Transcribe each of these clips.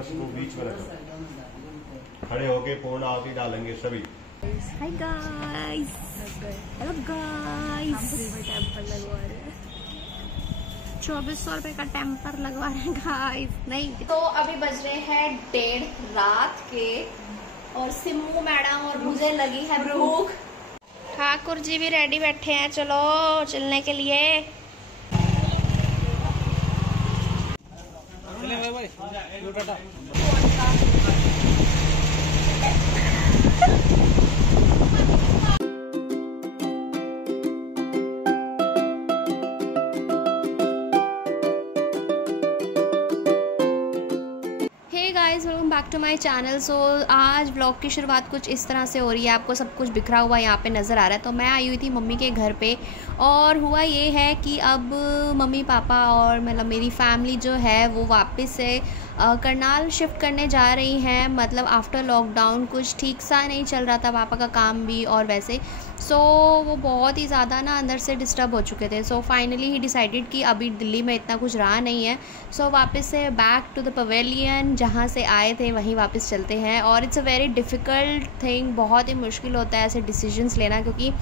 बस वो बीच में रखो, खड़े होके पूर्ण आहुति डालेंगे सभी। Hi guys, hello guys, temper लगवा रहे हैं, 2400 रुपए का टेम्पर लगवा रहे हैं गाइस। नहीं तो अभी बज रहे हैं 1:30 रात के और सिम्मू मैडम और मुझे लगी है भूख। ठाकुर जी भी रेडी बैठे हैं, चलो चलने के लिए। Guys welcome back to my channel. So आज व्लॉग की शुरुआत कुछ इस तरह से हो रही है, आपको सब कुछ बिखरा हुआ यहाँ पे नज़र आ रहा है। तो मैं आई हुई थी मम्मी के घर पे और हुआ ये है कि अब मम्मी पापा और मतलब मेरी फैमिली जो है वो वापस से करनाल शिफ्ट करने जा रही हैं। मतलब आफ्टर लॉकडाउन कुछ ठीक सा नहीं चल रहा था पापा का काम भी और वैसे सो वो बहुत ही ज़्यादा ना अंदर से डिस्टर्ब हो चुके थे। सो फाइनली ही डिसाइडेड कि अभी दिल्ली में इतना कुछ रहा नहीं है, सो वापस से बैक टू द पवेलियन जहाँ से आए थे वहीं वापस चलते हैं। और it's a very difficult thing, बहुत ही मुश्किल होता है ऐसे डिसीजंस लेना, क्योंकि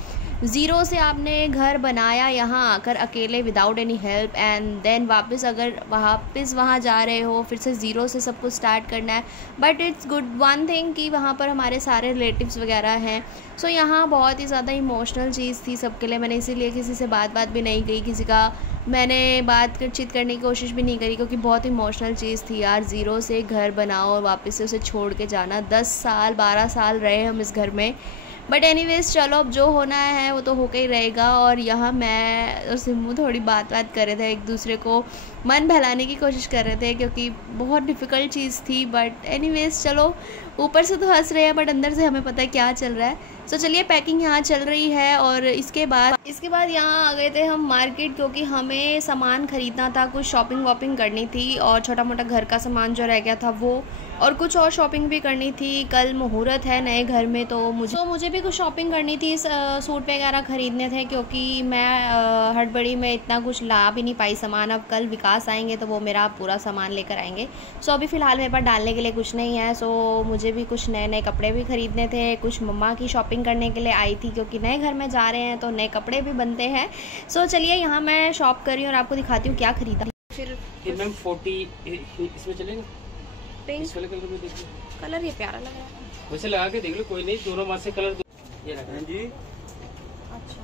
ज़ीरो से आपने घर बनाया यहाँ आकर अकेले without any help, and then वापस अगर वापस वहाँ जा रहे हो फिर से ज़ीरो से सब कुछ स्टार्ट करना है। But it's good one thing कि वहाँ पर हमारे सारे रिलेटिव्स वगैरह हैं। सो यहाँ बहुत ही ज़्यादा इमोशनल चीज़ थी सबके लिए। मैंने इसीलिए किसी से बात भी नहीं की, किसी का मैंने बातचीत करने की कोशिश भी नहीं करी, क्योंकि बहुत इमोशनल चीज़ थी यार। ज़ीरो से घर बनाओ और वापस से उसे छोड़ के जाना, 10 साल 12 साल रहे हम इस घर में। बट एनीवेज चलो अब जो होना है वो तो होके ही रहेगा। और यहाँ मैं और सिम्मू थोड़ी बात कर रहे थे, एक दूसरे को मन बहलाने की कोशिश कर रहे थे, क्योंकि बहुत डिफ़िकल्ट चीज़ थी। बट एनीवेज चलो ऊपर से तो हंस रहे हैं बट अंदर से हमें पता है क्या चल रहा है। तो चलिए पैकिंग यहाँ चल रही है और इसके बाद यहाँ आ गए थे हम मार्केट, क्योंकि हमें सामान ख़रीदना था, कुछ शॉपिंग वॉपिंग करनी थी और छोटा मोटा घर का सामान जो रह गया था वो, और कुछ और शॉपिंग भी करनी थी। कल मुहूर्त है नए घर में, तो मुझे भी कुछ शॉपिंग करनी थी, सूट वगैरह ख़रीदने थे, क्योंकि मैं हड़बड़ी में इतना कुछ ला भी नहीं पाई सामान। अब कल विकास आएंगे तो वो मेरा पूरा सामान लेकर आएंगे। सो अभी फ़िलहाल मेरे पास डालने के लिए कुछ नहीं है। सो मुझे भी कुछ नए नए कपड़े भी ख़रीदने थे, कुछ मम्मा की शॉपिंग करने के लिए आई थी, क्योंकि नए घर में जा रहे हैं तो नए कपड़े भी बनते हैं। सो चलिए यहाँ मैं शॉप कर रही हूँ और आपको दिखाती हूँ क्या खरीदा। फिर मैम 40 इसमें चलेगा, पिंक कलर ये प्यारा लग रहा है, वैसे लगा के देख लो, कोई नहीं, दोनों माँ से कलर ये रखा जी। अच्छा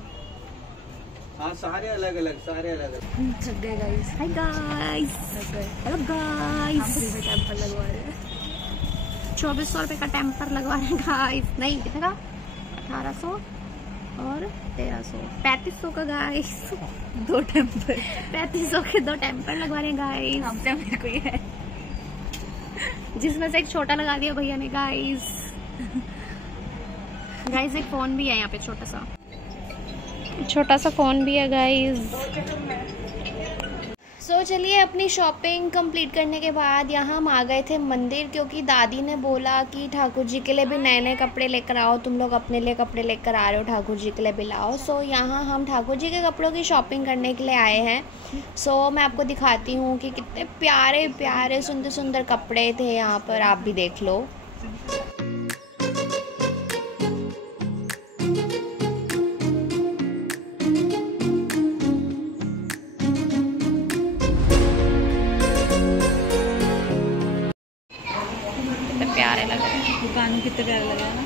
हाँ सारे अलग अलग, सारे अलग अलग। चल गए guys. Hi guys, hello guys, temper लगवा रहे हैं, 2400 रुपए का टेम्पर लगवा रहे हैं गाइस। नहीं कितने का, 1800 और 1300, 3500 का गाइस। 2 टेम्पर, 3500 के 2 टेम्पर लगवा रहे हैं गाइस। हमसे मेरे को ये है, जिसमें से एक छोटा लगा दिया भैया ने गाइस। गाइस एक फोन भी है यहाँ पे, छोटा सा फोन भी है गाइस। सो चलिए अपनी शॉपिंग कंप्लीट करने के बाद यहाँ हम आ गए थे मंदिर, क्योंकि दादी ने बोला कि ठाकुर जी के लिए भी नए नए कपड़े लेकर आओ, तुम लोग अपने लिए कपड़े लेकर आ रहे हो, ठाकुर जी के लिए भी लाओ। सो यहाँ हम ठाकुर जी के कपड़ों की शॉपिंग करने के लिए आए हैं। सो मैं आपको दिखाती हूँ कि कितने प्यारे प्यारे सुंदर सुंदर कपड़े थे यहाँ पर, आप भी देख लो। प्यारे लग रहे हैं, दुकान कितने प्यारे लग रहे हैं ना।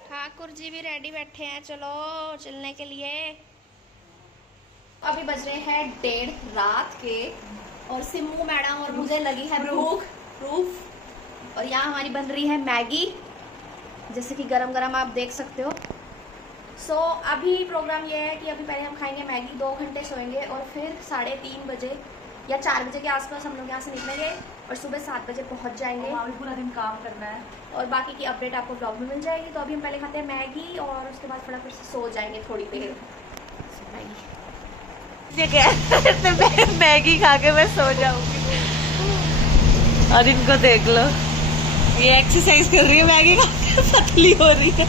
ठाकुर जी भी रेडी बैठे हैं, चलो चलने के लिए। अभी बज रहे हैं 1:30 रात के और सिम्मू मैडम और मुझे लगी है भूख। और यहाँ हमारी बन रही है मैगी, जैसे कि गरम गरम आप देख सकते हो। सो अभी प्रोग्राम ये है कि अभी पहले हम खाएंगे मैगी, 2 घंटे सोएंगे और फिर 3:30 बजे या 4 बजे के आसपास हम लोग यहाँ से निकलेंगे और सुबह 7 बजे पहुँच जाएंगे। पूरा दिन काम करना है और बाकी की अपडेट आपको ब्लॉग में मिल जाएगी। तो अभी हम पहले खाते हैं मैगी और उसके बाद फटाफट से सो जाएंगे थोड़ी देर। मैगी खा के मैं सो जाऊंगी। और इनको देख लो, ये एक्सरसाइज कर रही है, मैगी खा के पतली हो रही है।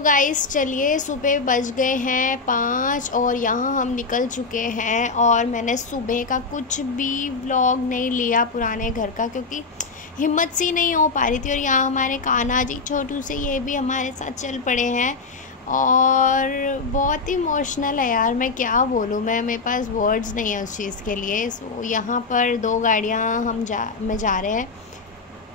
गाइस चलिए, सुबह बज गए हैं 5 और यहाँ हम निकल चुके हैं। और मैंने सुबह का कुछ भी व्लॉग नहीं लिया पुराने घर का, क्योंकि हिम्मत सी नहीं हो पा रही थी। और यहाँ हमारे कान्हा जी छोटू से ये भी हमारे साथ चल पड़े हैं और बहुत ही इमोशनल है यार, मैं क्या बोलूँ, मेरे पास वर्ड्स नहीं है उस चीज़ के लिए। सो यहाँ पर 2 गाड़ियाँ में जा रहे हैं।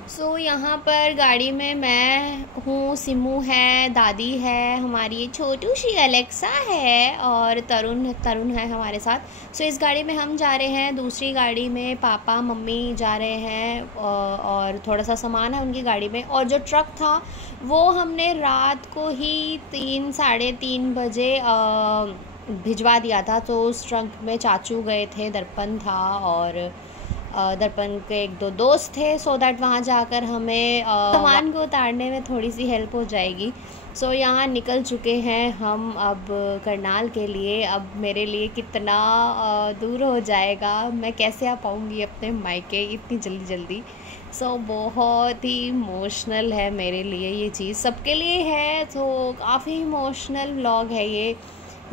सो यहाँ पर गाड़ी में मैं हूँ, सिमू है, दादी है, हमारी ये छोटू सी अलेक्सा है और तरुण है हमारे साथ। सो इस गाड़ी में हम जा रहे हैं। दूसरी गाड़ी में पापा मम्मी जा रहे हैं और थोड़ा सा सामान है उनकी गाड़ी में। और जो ट्रक था वो हमने रात को ही 3-साढ़े 3 बजे भिजवा दिया था। तो उस ट्रक में चाचू गए थे, दर्पण था और दर्पण के 1-2 दोस्त थे, सो दैट वहाँ जाकर हमें सामान को उतारने में थोड़ी सी हेल्प हो जाएगी। सो यहाँ निकल चुके हैं हम अब करनाल के लिए। अब मेरे लिए कितना दूर हो जाएगा, मैं कैसे आ पाऊँगी अपने मायके इतनी जल्दी। सो बहुत ही इमोशनल है मेरे लिए ये चीज़, सबके लिए है। तो काफ़ी इमोशनल व्लॉग है ये।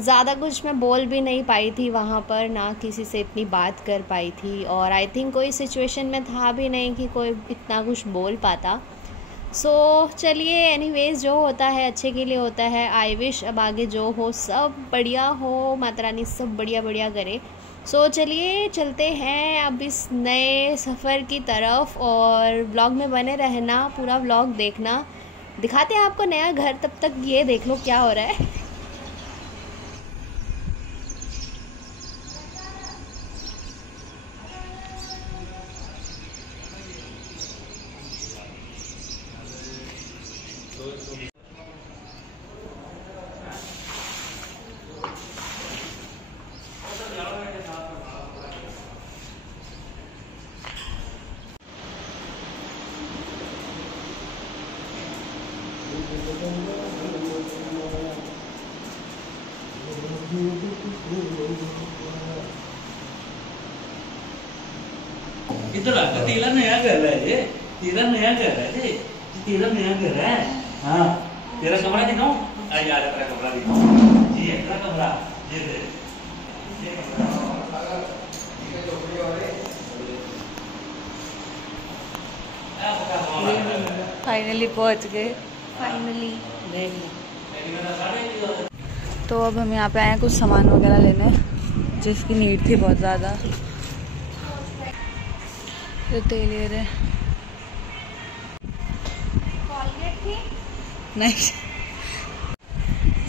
ज़्यादा कुछ मैं बोल भी नहीं पाई थी वहाँ पर, ना किसी से इतनी बात कर पाई थी और आई थिंक कोई सिचुएशन में था भी नहीं कि कोई इतना कुछ बोल पाता। सो चलिए, एनीवेज जो होता है अच्छे के लिए होता है। आई विश अब आगे जो हो सब बढ़िया हो, माता रानी सब बढ़िया करे। सो चलिए चलते हैं अब इस नए सफ़र की तरफ और व्लॉग में बने रहना, पूरा व्लॉग देखना। दिखाते हैं आपको नया घर, तब तक ये देख लो क्या हो रहा है। इधर आ, तेरा नया घर है ये, तेरा नया घर है ये, तेरा नया घर है। हाँ, तेरा कमरा दिखाऊं? आ यार, तेरा कमरा दिखाऊं। ये तेरा कमरा, ये दे, ये कमरा। फाइनली पहुंच गए। फाइनली तो अब हम यहाँ पे आए हैं कुछ सामान वगैरह लेने, जिसकी नीड थी बहुत ज़्यादा। तो तेल ले रहे नहीं,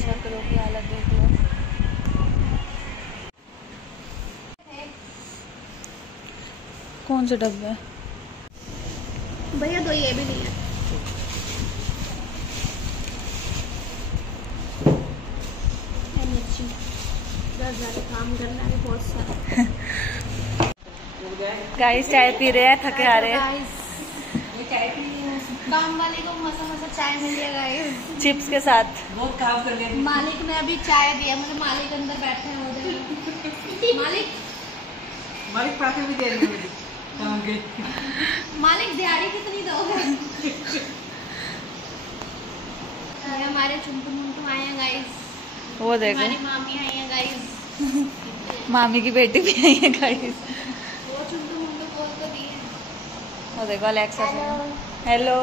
शक्लों की हालत देख लो। कौन से डब्बे भैया? 2 ये भी नहीं है। काम करना है बहुत सारा। गाइस चाय पी रहे हैं, थके आ रहे हैं। काम वाले को मसा चाय मिल गया गाइस, चिप्स के साथ। बहुत काम कर लिया। मालिक ने अभी चाय दिया मुझे, मालिक अंदर बैठे हैं उधर। मालिक पैसे भी दे रहे हैं काम के। मालिक दिहाड़ी कितनी दोगे? हमारे चुंटू आए हैं गाइस, वो देखो हमारी मामी आई है गाइस, मामी की बेटी भी आई है गाइस। वो चुंटू बोल तो दी है। वो देखो अलेक्सा। हेलो।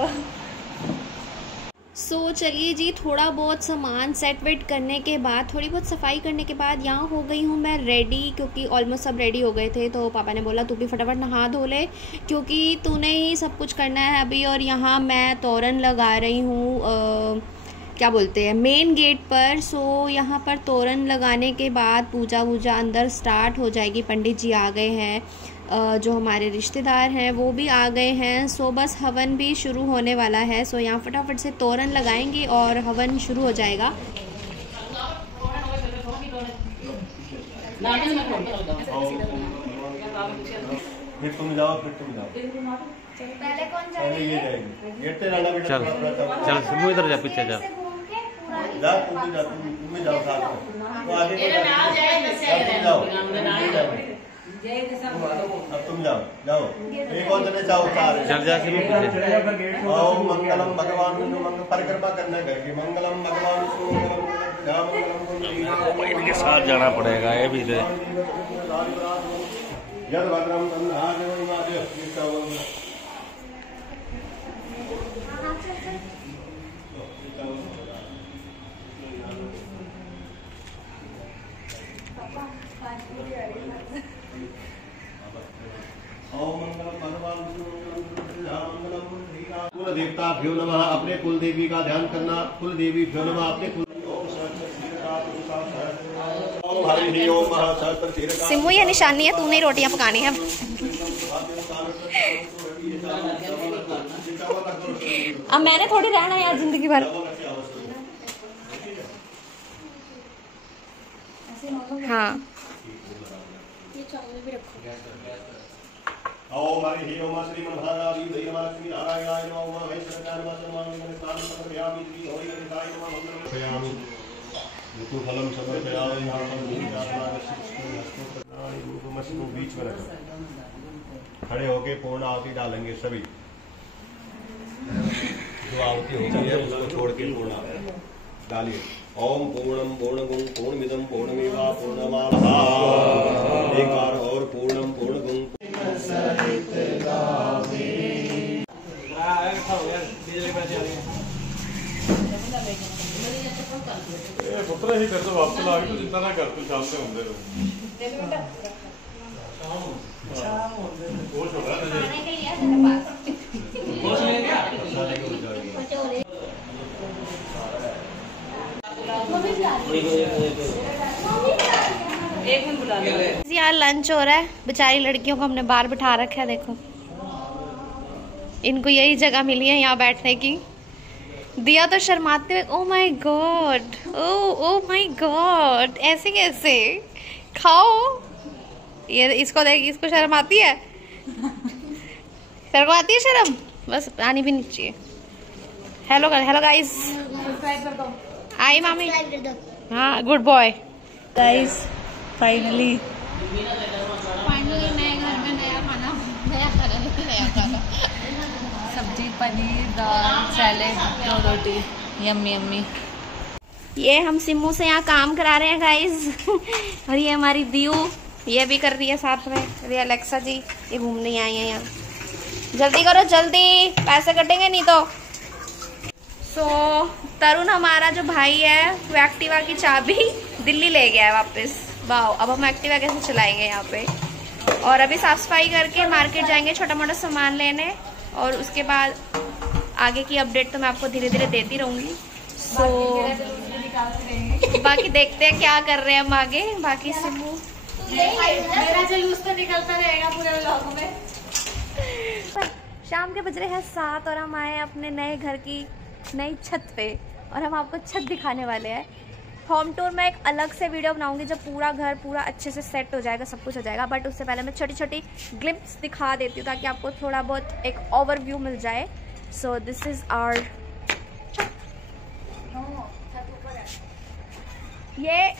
सो चलिए जी, थोड़ा बहुत सामान सेट वेट करने के बाद, थोड़ी बहुत सफाई करने के बाद यहाँ हो गई हूँ मैं रेडी, क्योंकि ऑलमोस्ट सब रेडी हो गए थे। तो पापा ने बोला तू भी फटाफट नहा धो ले, क्योंकि तूने ही सब कुछ करना है अभी। और यहाँ मैं तोरण लगा रही हूँ, क्या बोलते हैं, मेन गेट पर। सो यहाँ पर तोरण लगाने के बाद पूजा वूजा अंदर स्टार्ट हो जाएगी। पंडित जी आ गए हैं, जो हमारे रिश्तेदार हैं वो भी आ गए हैं। सो बस हवन भी शुरू होने वाला है। सो यहाँ फटाफट से तोरण लगाएंगे और हवन शुरू हो जाएगा। फिर तुम जाओ। पहले कौन पहले ये जाएगी। गेट पे रहना बेटा। चल सिमू इधर जा, पीछे जा। जा तुम जाओ साथ में। तो आगे जाओ। अब तुम जाओ जाओ। एक और जने जाओ चल जा के ओम मंगलम भगवान मंगल परिक्रमा करना घर की मंगलम भगवान इनके साथ जाना पड़ेगा ये भी दे। यद भद्रम कुल देवता भ्यो नमः। अपने कुल देवी का ध्यान करना। कुल देवी भ्यो नमः। अपने कुल सिम्मू ये निशानी है, तूने रोटियां पकानी है। अब मैंने थोड़ी रहना यार जिंदगी भर। हाँ ये चावल भी रखो। ओम हरि ही ओम श्री महाराज देवी लक्ष्मी नारायणाय नमः। ओम वैष्णवाय नमः। स्नानं समर्पयामि श्री हरि हरिदाय नमः। समर्पयामि फलम समर्पयामि। यहाँ पर बीच में रखो। खड़े होके पूर्ण आहुति डालेंगे सभी। जो आहुति होती है उसको छोड़ के पूर्ण आहुति डालिए। ओम पूर्णम पूर्णगुण पूर्णमिदं पूर्णमेवा पूर्णमादाय। एक बार और पूर्णम पूर्णगुण पुत्र ही कर दो वापस ला के जितना ना कर तो शाम से होंगे वो छोटा यार लंच हो रहा है। बेचारी लड़कियों को हमने बाहर बिठा रखा है। देखो इनको यही जगह मिली है यहाँ बैठने की। दिया तो शर्माते हुए oh my God, oh my God, ऐसे कैसे खाओ। ये इसको देख, इसको शर्म आती है। सर को आती है शर्म, बस आनी भी नहीं चाहिए। Hello guys. आई मामी। हाँ गुड बॉय गाइस। फाइनली नए घर में नया खाना, नया खाना। सब्जी, पनीर, दाल, सैलेड, 2 रोटी। Yummy yummy. ये हम सिम्मू से यहाँ काम करा रहे हैं गाइस। और ये हमारी दियो ये भी कर रही है साथ में। ये अलेक्सा जी ये घूमने आई है यहाँ। जल्दी करो जल्दी, पैसे कटेंगे नहीं तो। तरुण हमारा जो भाई है वो एक्टिवा की चाबी दिल्ली ले गया है वापस। वाह, अब हम एक्टिवा कैसे चलाएंगे यहाँ पे। और अभी साफ सफाई करके मार्केट जाएंगे छोटा मोटा सामान लेने। और उसके बाद आगे की अपडेट तो मैं आपको धीरे धीरे देती रहूंगी। बाकी देखते हैं क्या कर रहे हैं हम आगे। बाकी सिम्मू मेरा जुलूस तो निकलता रहेगा पूरे व्लॉग में। शाम के बज रहे हैं 7 और हम आए अपने नए घर की नई छत पे। और हम आपको छत दिखाने वाले हैं। होम टूर में एक अलग से वीडियो बनाऊंगी जब पूरा घर पूरा अच्छे से सेट हो जाएगा, सब कुछ हो जाएगा। बट उससे पहले मैं छोटी छोटी ग्लिम्प्स दिखा देती हूँ ताकि आपको थोड़ा बहुत एक ओवरव्यू मिल जाए। सो दिस इज आवर ये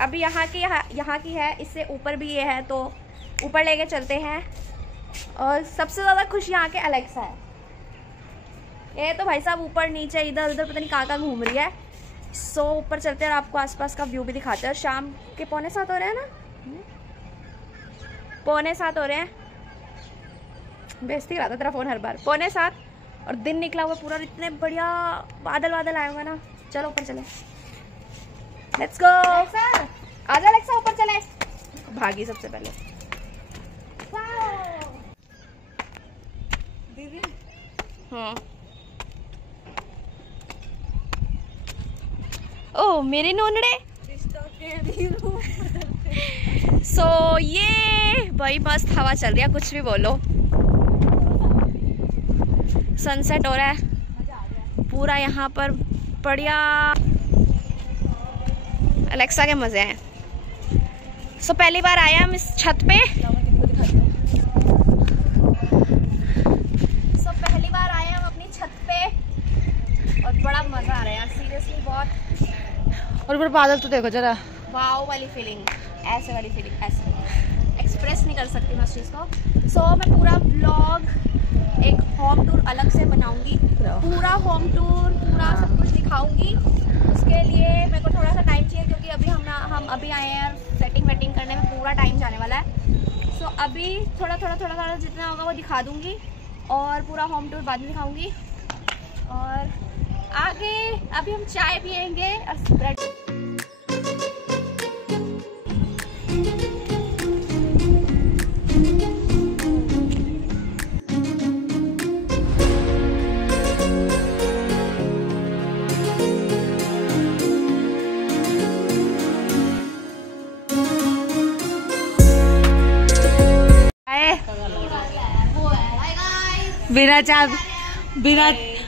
अभी यहाँ की है। इससे ऊपर भी ये है, तो ऊपर लेके चलते हैं। और सबसे ज़्यादा खुश यहाँ के अलेक्सा है। ये तो भाई साहब ऊपर नीचे इधर उधर पता नहीं कहाँ घूम रही है। सो ऊपर चलते हैं और आपको आसपास का व्यू भी दिखाते हैं। शाम के 6:45 हो रहे हैं ना, 6:45 हो रहे हैं। बेइज्जती कराता तेरा फोन हर बार। 6:45 और दिन निकला हुआ पूरा। इतने बढ़िया बादल आए हुए ना। चलो ऊपर चले, लेट्स गो। आजा अलेक्सा ऊपर चले। भागी सबसे पहले। दीदी हाँ ओ मेरे नोनड़े। सो ये भाई मस्त हवा चल रही है, कुछ भी बोलो। सनसेट हो रहा है पूरा यहाँ पर बढ़िया। अलेक्सा के मजे हैं। सो पहली बार आए हम इस छत पे। पहली बार आए हम अपनी छत पे और बड़ा मजा आ रहा है यार, सीरियसली बहुत। और ऊपर बादल तो देखो जरा, वाओ वाली फीलिंग, ऐसे वाली फीलिंग, ऐसे एक्सप्रेस नहीं कर सकती मैं उस चीज़ को। सो मैं पूरा व्लॉग एक होम टूर अलग से बनाऊंगी, पूरा होम टूर पूरा सब कुछ दिखाऊंगी। उसके लिए मेरे को थोड़ा सा टाइम चाहिए क्योंकि अभी हम अभी आए हैं, सेटिंग वेटिंग करने में पूरा टाइम जाने वाला है। सो अभी थोड़ा जितना होगा वो दिखा दूंगी और पूरा होम टूर बाद में दिखाऊंगी। और आगे अभी हम चाय पियेंगे और स्प्रेड।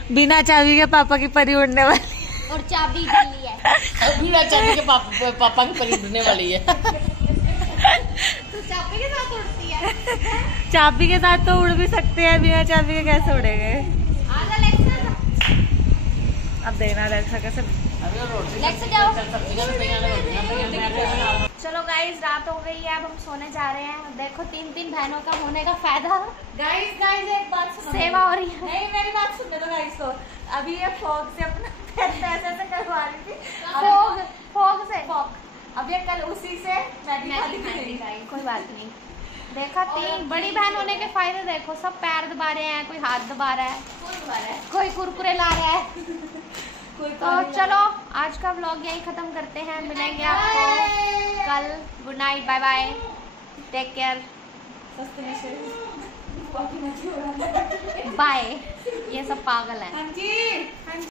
बिना चाबी के पापा की परी उड़ने वाली और चाबी दिल्ली है। बिना चाबी के पापा की परी उड़ने वाली है। तो चाबी के साथ उड़ती है। चाबी के साथ तो उड़ भी सकते हैं, बिना चाबी के कैसे उड़ेंगे? आजा लेक्सा, अब देखना लेक्सा कैसे। लेक्सा जाओ। चलो गाइस रात हो गई है, अब हम सोने जा रहे हैं। देखो 3 बहनों का होने का फायदा। गाइस एक बात सुनो, सेवा हो रही है। नहीं मेरी बात सुनने दो गाइस को। अभी ये फॉग से अपना ऐसे करवा रही थी। फॉग से अब ये कल उसी से मैं कोई बात नहीं। देखा 3 बड़ी बहन होने के फायदे देखो, सब पैर दबा रहे हैं, कोई हाथ दबा रहा है, कोई कुरकुरे ला रहा है। तो चलो आज का व्लॉग यही खत्म करते हैं, मिलेंगे आपको कल। Good night, bye bye, take care, bye. ये सब पागल हैं।